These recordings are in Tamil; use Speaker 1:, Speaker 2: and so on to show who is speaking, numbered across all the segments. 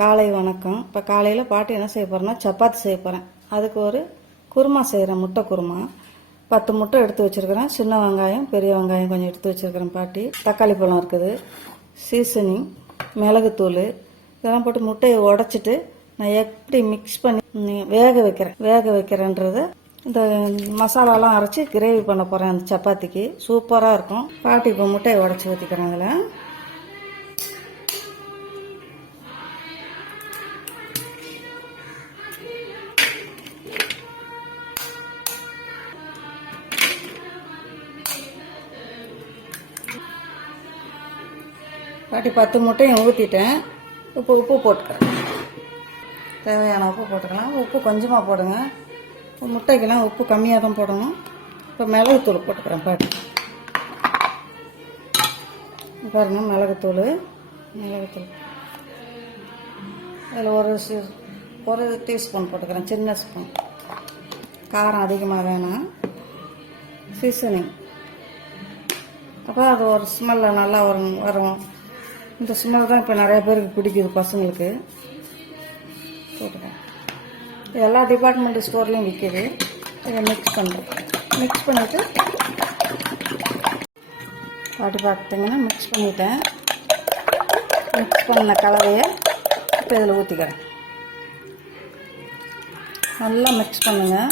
Speaker 1: காலை வணக்கம். இப்போ காலையில் பாட்டி என்ன செய்ய போகிறேன்னா சப்பாத்தி செய்ய போகிறேன் அதுக்கு ஒரு குருமா செய்கிறேன் முட்டை குருமா. பத்து முட்டை எடுத்து வச்சுருக்கிறேன். சின்ன வெங்காயம் பெரிய வெங்காயம் கொஞ்சம் எடுத்து வச்சுருக்கிறேன் பாட்டி. தக்காளி பழம் இருக்குது. சீசனிங் மிளகுத்தூள். இதெல்லாம் போட்டு முட்டையை உடச்சிட்டு நான் எப்படி மிக்ஸ் பண்ணி வேக வைக்கிறேன். வேக வைக்கிறேன்றத இந்த மசாலாலாம் அரைச்சி கிரேவி பண்ண போகிறேன் அந்த சப்பாத்திக்கு. சூப்பராக இருக்கும். பாட்டி இப்போ முட்டையை உடச்சி ஊற்றிக்கிறேன் அதில். பாட்டி பத்து முட்டையும் ஊற்றிட்டேன் இப்போ உப்பு போட்டுக்கிறேன். தேவையான உப்பு போட்டுக்கலாம். உப்பு கொஞ்சமாக போடுங்க. இப்போ முட்டைக்கெல்லாம் உப்பு கம்மியாக தான் போடணும். இப்போ மிளகுத்தூள் போட்டுக்கிறேன் பாட்டி. பாருங்க மிளகுத்தூள். மிளகுத்தூள். அதில் ஒரு சி- ஒரு டீஸ்பூன் போட்டுக்கிறேன். சின்ன ஸ்பூன். காரம் அதிகமாக வேணாம். சீசனிங் அப்போ அது ஒரு ஸ்மெல்ல நல்லா வரும் வரும். இந்த ஸ்மெல் தான் இப்போ நிறைய பேருக்கு பிடிக்குது பசங்களுக்கு. போட்டுக்கேன் எல்லா டிபார்ட்மெண்ட் ஸ்டோர்லேயும் விற்கிது இதை மிக்ஸ் பண்ணுறேன் மிக்ஸ் பண்ணிவிட்டு பாட்டி பார்த்தீங்கன்னா மிக்ஸ் பண்ணிட்டேன். மிக்ஸ் பண்ண கலவையை இப்போ இதில் ஊற்றிக்கிறேன் நல்லா மிக்ஸ் பண்ணுங்கள்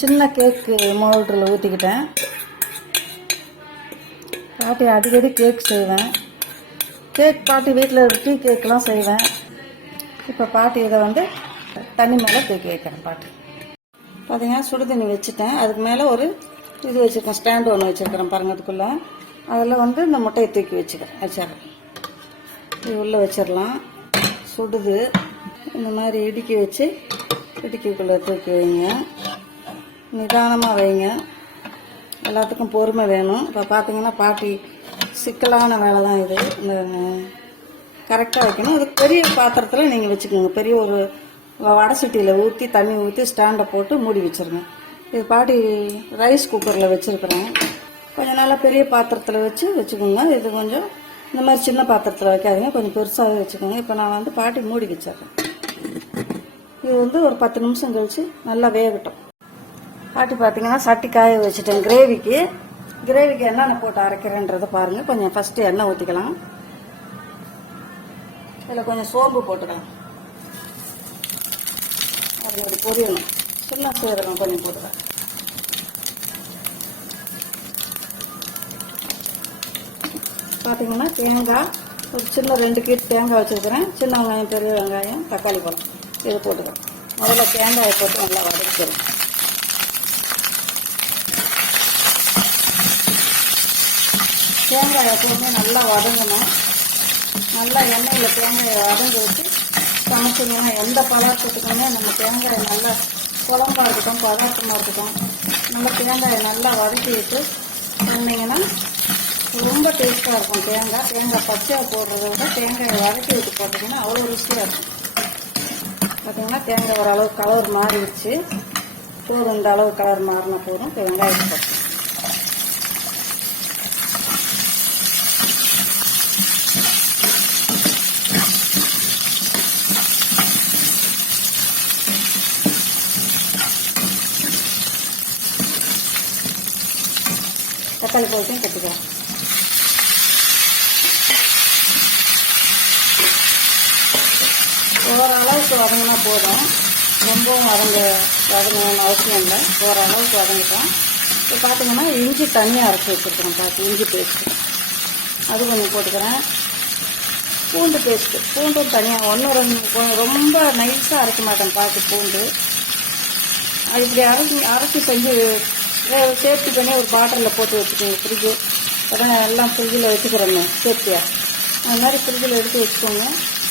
Speaker 1: சின்ன கேக்கு மோல்டரில் ஊற்றிக்கிட்டேன் பாட்டி அடிக்கடி கேக் செய்வேன். கேக் பாட்டி வீட்டில் டீ கேக்கெலாம் செய்வேன். இப்போ பாட்டி இதை வந்து தண்ணி மேலே தூக்கி வைக்கிறேன் பாட்டி. பார்த்தீங்கன்னா சுடு தண்ணி வச்சுட்டேன். அதுக்கு மேலே ஒரு இது வச்சுருக்கேன் ஸ்டாண்டு ஒன்று வச்சுருக்கிறேன் பாருங்க அதுக்குள்ளே. அதில் வந்து இந்த முட்டையை தூக்கி வச்சுக்கிறேன் வச்சிடறேன். இது உள்ளே வச்சிடலாம். சுடுது. இந்த மாதிரி இடுக்கி வச்சு இடுக்கிக்குள்ளே தூக்கி வைங்க. நிதானமாக வைங்க. எல்லாத்துக்கும் பொறுமை வேணும். இப்போ பார்த்தீங்கன்னா பாட்டி சிக்கலான வேலை தான் இது. இந்த கரெக்டாக வைக்கணும். அது பெரிய பாத்திரத்தில் நீங்கள் வச்சுக்கோங்க. பெரிய ஒரு வடை சட்டியில் ஊற்றி தண்ணி ஊற்றி ஸ்டாண்டை போட்டு மூடி வச்சிருங்க. இது பாட்டி ரைஸ் குக்கரில் வச்சுருக்குறேன். கொஞ்சம் நல்லா பெரிய பாத்திரத்தில் வச்சு வச்சுக்கோங்க. இது கொஞ்சம் இந்த மாதிரி சின்ன பாத்திரத்தில் வைக்காதீங்க. கொஞ்சம் பெருசாகவே வச்சுக்கோங்க. இப்போ நான் வந்து பாட்டி மூடி வச்சிடுறேன். இது வந்து ஒரு பத்து நிமிஷம் கழிச்சு நல்லா வேகட்டும். பாட்டி பார்த்தீங்கன்னா சட்டி காய வச்சுட்டேன். கிரேவிக்கு கிரேவிக்கு என்னென்ன போட்டு அரைக்கிறேன்றதை பாருங்கள் கொஞ்சம் ஃபஸ்ட்டு எண்ணெய் ஊற்றிக்கலாம் இதில் கொஞ்சம் சோம்பு போட்டுக்கலாம். அது ஒரு பொரியணும். சின்ன சீரகம் கொஞ்சம் போட்டுக்கலாம். பார்த்தீங்கன்னா தேங்காய் ஒரு சின்ன ரெண்டு கீட் தேங்காய் வச்சுருக்கிறேன். சின்ன வெங்காயம் பெரிய வெங்காயம் தக்காளி பழம். இது போட்டுக்கிறேன் முதல்ல தேங்காயை போட்டு நல்லா வதக்கிக்கிறேன் தேங்காய் எப்பவுமே நல்லா வதங்கணும். நல்லா எண்ணெயில் தேங்காயை வதங்க வச்சு சமைச்சிங்கன்னா எந்த பதார்த்தத்துக்குமே நம்ம தேங்காயை நல்லா குழம்பாக இருக்கட்டும் பதார்த்தமாக இருக்கட்டும் நம்ம தேங்காயை நல்லா வதக்கி விட்டு இருந்தீங்கன்னா ரொம்ப டேஸ்ட்டாக இருக்கும் தேங்காய். தேங்காய் பச்சையாக போடுறத விட தேங்காயை வதக்கி விட்டு போட்டிங்கன்னா அவ்வளோ ருசியாக இருக்கும். பார்த்தீங்கன்னா தேங்காய் ஓரளவு கலர் மாறிடுச்சு. போதும் இந்த அளவு கலர் மாறினா போதும் இப்போ வெங்காயத்தை தக்காளி போட்டும் கட்டிக்கலாம். ஓரளவுக்கு வதங்கினா போதும். ரொம்பவும் வதங்க வதங்கணும்னு அவசியம் இல்லை. ஓரளவுக்கு வதங்கிட்டோம். இப்போ பார்த்தீங்கன்னா இஞ்சி தனியாக அரைச்சி வச்சுருக்கிறேன் பார்த்து இஞ்சி பேஸ்ட்டு அது கொஞ்சம் போட்டுக்கிறேன். பூண்டு பேஸ்ட்டு பூண்டும் தனியாக ஒன்று ரெண்டு ரொம்ப நைஸாக அரைக்க மாட்டேன் பார்த்து பூண்டு. அது இப்படி அரைச்சி அரைச்சி செஞ்சு சேஃப்டி பண்ணி ஒரு பாட்டிலில் போட்டு வச்சுக்கோங்க ஃப்ரிட்ஜு உடனே எல்லாம் ஃப்ரிட்ஜில் வச்சுக்கிறோமே சேஃப்டியாக அது மாதிரி ஃப்ரிட்ஜில் எடுத்து வச்சுக்கோங்க.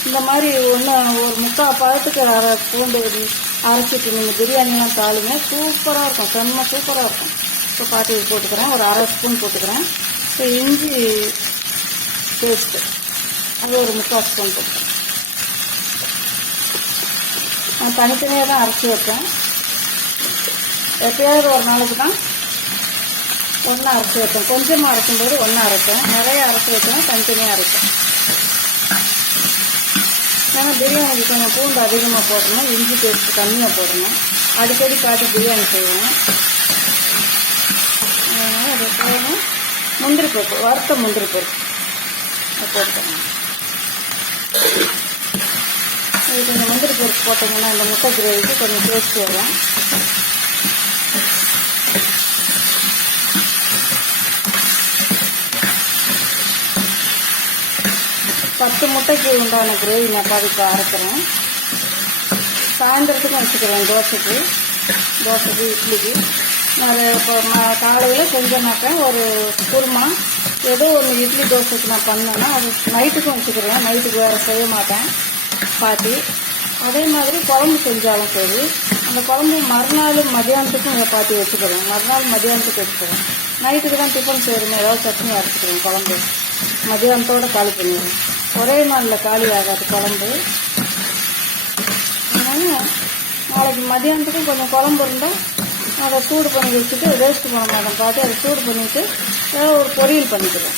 Speaker 1: இந்த மாதிரி ஒன்று ஒரு முக்கால் பழத்துக்கு அரை பூண்டு அரைச்சிட்டு நீங்கள் பிரியாணிலாம் தாளிங்க. சூப்பராக இருக்கும். செம்ம சூப்பராக இருக்கும். இப்போ பாட்டி போட்டுக்கிறேன். ஒரு அரை ஸ்பூன் போட்டுக்கிறேன். இப்போ இஞ்சி பேஸ்ட்டு அது ஒரு முக்கால் ஸ்பூன் போட்டுக்கிறேன். நான் தனித்தனியாக தான் அரைச்சி வைப்பேன். எப்பயாவது ஒரு நாளைக்கு தான் ஒன்றா அரைச்சி வைப்பேன். கொஞ்சமாக அரைக்கும்போது ஒன்றா அரைப்பேன். நிறைய அரைச்சி வைப்பேன் தனித்தனியாக அரைப்பேன். ஏன்னா பிரியாணிக்கு கொஞ்சம் பூண்டு அதிகமாக போடணும் இஞ்சி பேஸ்ட் கம்மியாக போடணும். அடிக்கடி காட்டி பிரியாணி செய்வோம் அதனால் அது செய்யணும். முந்திரி பருப்பு வறுத்த முந்திரி பருப்பு. போட்டுக்கணும். இது கொஞ்சம் முந்திரி பருப்பு போட்டிங்கன்னா இந்த முட்டை கிரேவிக்கு கொஞ்சம் டேஸ்ட் வரும். பத்து முட்டைக்கு உண்டான கிரேவி நான் இப்போ அரைக்கிறேன். சாயந்தரத்துக்கு வச்சுக்கிறேன் தோசைக்கு. தோசைக்கு இட்லிக்கு. நான் இப்போ காலையில் செஞ்சேனாக்கா ஒரு குருமா ஏதோ ஒன்று இட்லி தோசைக்கு நான் பண்ணேன்னா அது நைட்டுக்கும் வச்சுக்கிறேன். நைட்டுக்கு வேறு செய்ய மாட்டேன் பாட்டி. அதே மாதிரி குழம்பு செஞ்சாலும் சரி அந்த குழம்பு மறுநாள் மதியானத்துக்கும் எங்கள் பாட்டி வச்சுக்கிறேன். மறுநாள் மதியானத்துக்கு வச்சுக்கிறேன். நைட்டுக்கு தான் டிஃபன் செய்கிறேன் ஏதாவது சட்னி அரைச்சிக்கிறேன் குழம்பு. மதியானத்தோட காலி பண்ணிடுவேன் ஒரே நாளில் காலி ஆகாது குழம்பு. அதனால நாளைக்கு மதியானத்துக்கும் கொஞ்சம் குழம்பு இருந்தால் அதை சூடு பண்ணி வச்சுட்டு வேஸ்ட் பண்ண மாட்டோம் பார்த்து அதை சூடு பண்ணிவிட்டு ஏதோ ஒரு பொரியல் பண்ணிக்கிறோம்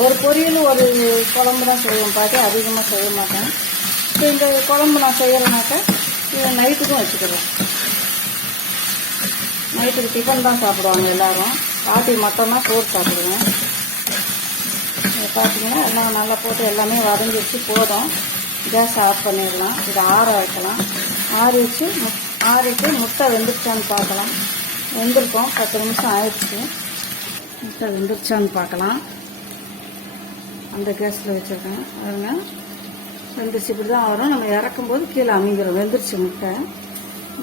Speaker 1: ஒரு பொரியல் ஒரு குழம்பு தான் செய்வேன் பார்த்து அதிகமாக செய்ய மாட்டேன். இப்போ இந்த குழம்பு நான் செய்யலைனாக்கா இதை நைட்டுக்கும் வச்சுக்கிறேன். நைட்டுக்கு டிஃபன் தான் சாப்பிடுவாங்க எல்லோரும். பாட்டி மட்டும்தான் சோறு சாப்பிடுவேன். பார்த்தீங்கன்னா எல்லாம் நல்லா போட்டு எல்லாமே வதங்கிடுச்சு போதும். கேஸ் ஆஃப் பண்ணிடலாம். இதை ஆற வைக்கலாம். ஆறிச்சு ஆறிட்டு முட்டை வெந்துருச்சான்னு பார்க்கலாம். வெந்திருக்கோம். பத்து நிமிஷம் ஆயிடுச்சு. முட்டை வெந்துருச்சான்னு பார்க்கலாம். அந்த கேஸில் வச்சுருக்கேன். அதுங்க வெந்துருச்சு. இப்படி தான் வரும் நம்ம இறக்கும்போது கீழே அமைக்கிறோம் வெந்துருச்சு முட்டை.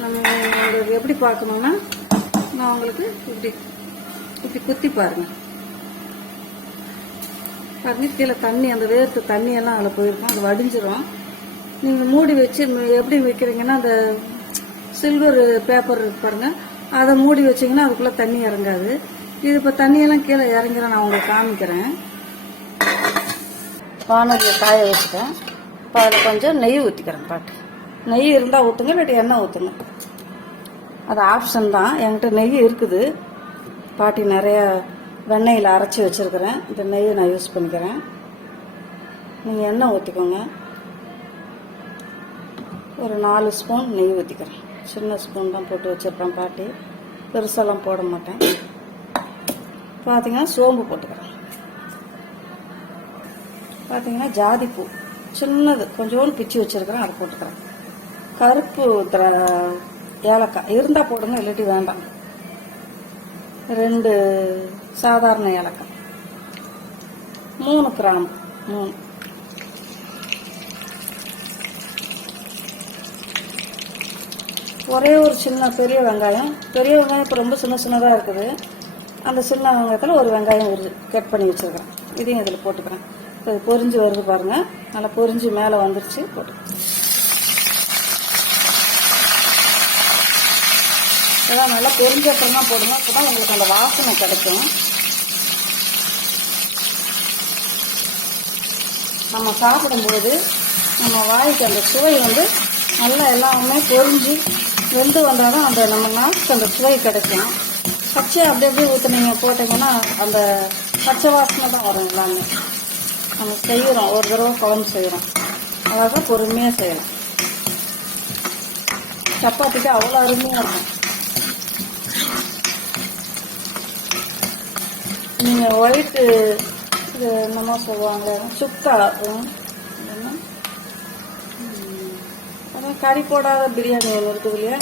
Speaker 1: நம்ம உங்களுக்கு எப்படி பார்க்கணுன்னா நான் உங்களுக்கு இப்படி இப்படி குத்தி பாருங்கள் பாருங்க கீழே தண்ணி அந்த வேர்த்து தண்ணியெல்லாம் அதில் போயிருக்கும். அது வடிஞ்சிரும். நீங்கள் மூடி வச்சு எப்படி வைக்கிறீங்கன்னா அந்த சில்வர் பேப்பர் பாருங்க. அதை மூடி வச்சிங்கன்னா அதுக்குள்ளே தண்ணி இறங்காது. இது இப்போ தண்ணியெல்லாம் கீழே இறங்கிற நான் உங்களுக்கு காமிக்கிறேன். வானொலியை காய வச்சுட்டேன். இப்போ அதில் கொஞ்சம் நெய் ஊற்றிக்கிறேன் பாட்டு. நெய் இருந்தால் ஊற்றுங்க இல்லாட்டி எண்ணெய் ஊற்றுங்க அது ஆப்ஷன் தான். என்கிட்ட நெய் இருக்குது. பாட்டி நிறையா வெண்ணெயில் அரைச்சி வச்சுருக்கிறேன். இந்த நெய்யை நான் யூஸ் பண்ணிக்கிறேன். நீங்கள் எண்ணெய் ஊற்றிக்கோங்க ஒரு நாலு ஸ்பூன் நெய் ஊற்றிக்கிறேன் சின்ன ஸ்பூன் தான் போட்டு வச்சுருப்பேன் பாட்டி. பெருசாலாம் போட மாட்டேன். பார்த்தீங்கன்னா சோம்பு போட்டுக்கிறேன். பார்த்தீங்கன்னா ஜாதிப்பூ. சின்னது கொஞ்சோண்டு பிச்சு வச்சுருக்கிறேன் அதை போட்டுக்கிறேன். கருப்பு திர ஏலக்காய். இருந்தால் போடுங்க இல்லாட்டி வேண்டாம். ரெண்டு சாதாரண ஏலக்காய். மூணு கிராம்பு மூணு. ஒரே ஒரு சின்ன பெரிய வெங்காயம். பெரிய வெங்காயம் இப்போ ரொம்ப சின்ன சின்னதாக இருக்குது. அந்த சின்ன வெங்காயத்தில் ஒரு வெங்காயம் ஒரு கட் பண்ணி வச்சுருக்கிறேன். இதையும் இதில் போட்டுக்கிறேன். இப்போ பொரிஞ்சு வருது பாருங்கள் நல்லா பொரிஞ்சு மேலே வந்துருச்சு. போட்டு இதெல்லாம் நல்லா பொரிஞ்ச அப்புறம் தான் போடணும். அப்போ தான் உங்களுக்கு அந்த வாசனை கிடைக்கும். நம்ம சாப்பிடும்போது நம்ம வாய்க்கு அந்த சுவை வந்து நல்லா எல்லாமே பொரிஞ்சு வெந்து வந்தால் தான் அந்த நம்ம நாக்கு அந்த சுவை கிடைக்கும். பச்சை அப்படி அப்படியே ஊற்றுனீங்க போட்டிங்கன்னா அந்த பச்சை வாசனை தான் வரும் எல்லாமே. நம்ம செய்கிறோம் ஒரு தடவை குழம்பு செய்கிறோம் அழகாக பொறுமையாக செய்யலாம் சப்பாத்திக்கு அவ்வளோ அருமையாக இருக்கும். நீங்கள் ஒயிட்டு இது என்னமோ சொல்லுவாங்க சுக்கா ம், அதான் கறி போடாத பிரியாணி ஒன்று இருக்குது இல்லையா?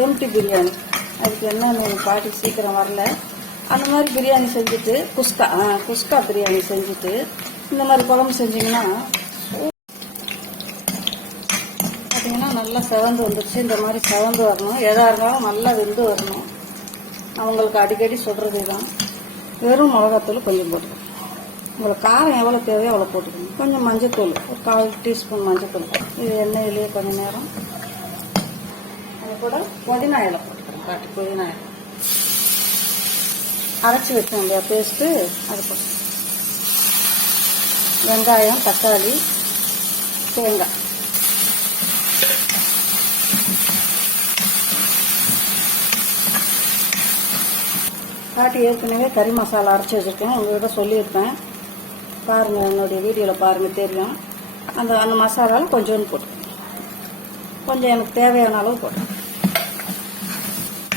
Speaker 1: எம்டி பிரியாணி. அதுக்கு என்னன்னு எங்கள் பாட்டி சீக்கிரம் வரல. அந்த மாதிரி பிரியாணி செஞ்சுட்டு குஸ்கா ஆ குஸ்கா பிரியாணி செஞ்சுட்டு இந்த மாதிரி குழம்பு செஞ்சீங்கன்னா பார்த்தீங்கன்னா நல்லா செவந்து வந்துருச்சு. இந்த மாதிரி செவந்து வரணும். எதாக இருந்தாலும் நல்லா வெந்து வரணும். அவங்களுக்கு அடிக்கடி சொல்கிறது தான் வெறும் மிளகாத்தூள் கொஞ்சம் போட்டுக்கணும். உங்களுக்கு காரம் எவ்வளோ தேவையோ அவ்வளோ போட்டுக்கணும். கொஞ்சம் மஞ்சத்தூள் ஒரு கால் டீஸ்பூன் மஞ்சத்தூள். இது எண்ணெயிலேயே கொஞ்சம் நேரம் அது கூட புதினா இலை போட்டுக்கிறேன் காட்டி புதினா இலை. அரைச்சி வச்சோம் இல்லையா? பேஸ்ட்டு அது போட்டு. வெங்காயம் தக்காளி தேங்காய். காட்டி ஏற்கனவே கறி மசாலா அரைச்சி வச்சுருக்கேன். உங்கள்கிட்ட சொல்லியிருப்பேன். பாருங்கள் என்னுடைய வீடியோவில் பாருங்கள் தெரியும். அந்த அந்த மசாலாவில் கொஞ்சோண்டு போட்டு. கொஞ்சம் எனக்கு தேவையான அளவு போட்டு.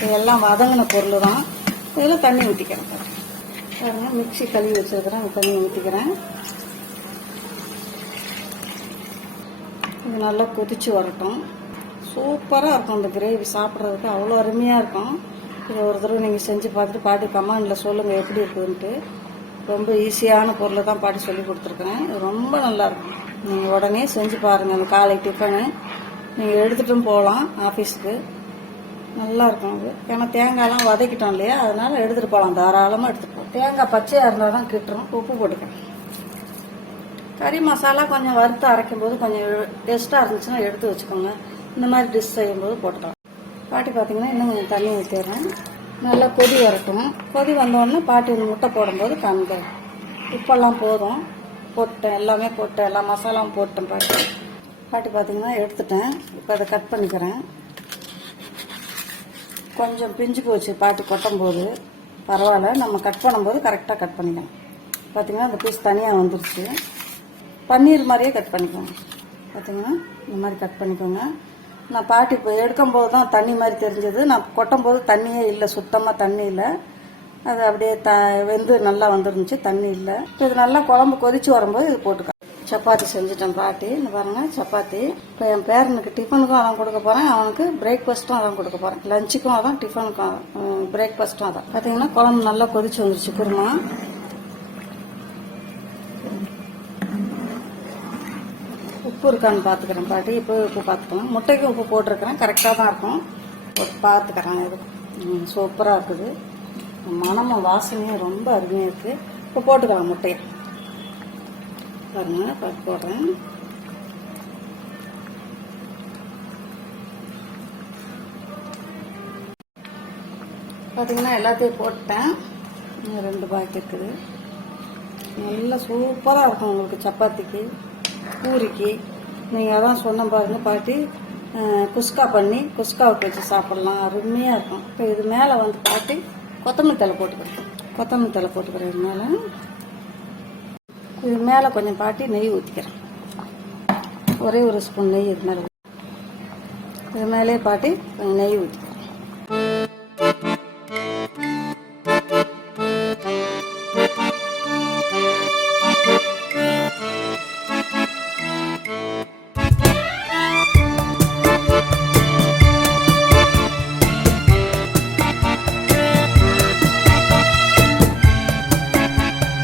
Speaker 1: இதெல்லாம் வதங்கின பொருள் தான் இதில் தண்ணி ஊற்றிக்கிறேன் பாருங்க மிக்சி கழுவி வச்சிருக்கிறேன். தண்ணி ஊற்றிக்கிறேன் இது நல்லா கொதிச்சு வரட்டும். சூப்பராக இருக்கும் இந்த கிரேவி. சாப்பிட்றதுக்கு அவ்வளோ அருமையாக இருக்கும். இதை ஒரு தடவை நீங்கள் செஞ்சு பார்த்துட்டு பாட்டி கமாண்டில் சொல்லுங்கள் எப்படி இருக்குதுன்ட்டு ரொம்ப ஈஸியான பொருளை தான் பாட்டி சொல்லி கொடுத்துருக்குறேன் ரொம்ப நல்லா இருக்கும். நீங்கள் உடனே செஞ்சு பாருங்கள் அந்த காலை டிஃபனு. நீங்கள் எடுத்துகிட்டும் போகலாம் ஆஃபீஸுக்கு. நல்லா இருக்கும் அது. ஏன்னா தேங்காய்லாம் வதக்கிட்டோம் இல்லையா? அதனால் எடுத்துகிட்டு போகலாம். தாராளமாக எடுத்துகிட்டு போகலாம் தேங்காய் பச்சையாக இருந்தால் தான் கிட்டுரும் உப்பு போட்டுக்கிறேன் கறி மசாலா கொஞ்சம் வறுத்து அரைக்கும் போது கொஞ்சம் டேஸ்ட்டாக இருந்துச்சுன்னா எடுத்து வச்சுக்கோங்க. இந்த மாதிரி டிஷ் செய்யும்போது போட்டுக்கலாம். பாட்டி பார்த்தீங்கன்னா இன்னும் கொஞ்சம் தண்ணி ஊற்றிடுறேன் நல்லா கொதி வரட்டும். கொதி வந்தோடனே பாட்டி வந்து முட்டை போடும்போது கண்டு உப்பெல்லாம் போதும். போட்டேன். எல்லாமே போட்டேன். எல்லா மசாலாவும் போட்டேன் பாட்டி. பாட்டி பார்த்தீங்கன்னா எடுத்துட்டேன். இப்போ அதை கட் பண்ணிக்கிறேன். கொஞ்சம் பிஞ்சு போச்சு பாட்டி கொட்டும் போது பரவாயில்ல. நம்ம கட் பண்ணும்போது கரெக்டாக கட் பண்ணிக்கலாம். பார்த்தீங்கன்னா அந்த பீஸ் தனியாக வந்துருச்சு. பன்னீர் மாதிரியே கட் பண்ணிக்கோங்க. பார்த்தீங்கன்னா இந்த மாதிரி கட் பண்ணிக்கோங்க. நான் பாட்டி இப்போ எடுக்கும்போது தான் தண்ணி மாதிரி தெரிஞ்சது. நான் கொட்டும் போது தண்ணியே இல்லை சுத்தமாக தண்ணி இல்லை. அது அப்படியே த வெந்து நல்லா வந்துருந்துச்சு தண்ணி இல்லை. இப்போ இது நல்லா குழம்பு கொதிச்சு வரும்போது இது போட்டுக்க. சப்பாத்தி செஞ்சுட்டேன் பாட்டி. இந்த பாருங்கள் சப்பாத்தி. இப்போ என் பேரனுக்கு டிஃபனுக்கும் அதான் கொடுக்க போகிறேன் அவனுக்கு பிரேக்ஃபாஸ்ட்டும் அதான் கொடுக்க போகிறேன் லஞ்சுக்கும் அதான் டிஃபனுக்கும் பிரேக்ஃபாஸ்ட்டும் அதான். பார்த்தீங்கன்னா குழம்பு நல்லா கொதிச்சு வந்துருச்சு குருமா. உப்பு இருக்கான்னு பார்த்துக்கிறேன் பாட்டி. இப்போ உப்பு பார்த்துக்கலாம். முட்டைக்கு உப்பு போட்டிருக்கிறேன். கரெக்டாக தான் இருக்கும். பார்த்துக்கிறேன் இது. சூப்பராக இருக்குது. மனமும் வாசனையும் ரொம்ப அருமையாக இருக்குது இப்போ போட்டுக்கலாம் முட்டையை. பாருங்க பார்த்து போடுறேன். பார்த்தீங்கன்னா எல்லாத்தையும் போட்டேன் ரெண்டு பாக்கி இருக்குது. நல்லா சூப்பராக இருக்கும் உங்களுக்கு சப்பாத்திக்கு பூரிக்கு. நீங்கள் அதான் சொன்ன பாருங்க பாட்டி குஸ்கா பண்ணி குஸ்காவுக்கு வச்சு சாப்பிட்லாம். அருமையாக இருக்கும். இப்போ இது மேலே வந்து பாட்டி கொத்தமல்லி தலை போட்டுக்கிறேன் கொத்தமல்லி தலை போட்டுக்கிறேன் இது மேலே. இது மேலே கொஞ்சம் பாட்டி நெய் ஊற்றிக்கிறேன் ஒரே ஒரு ஸ்பூன் நெய் இது மேலே இது மேலே பாட்டி கொஞ்சம் நெய் ஊற்றிக்கிறேன்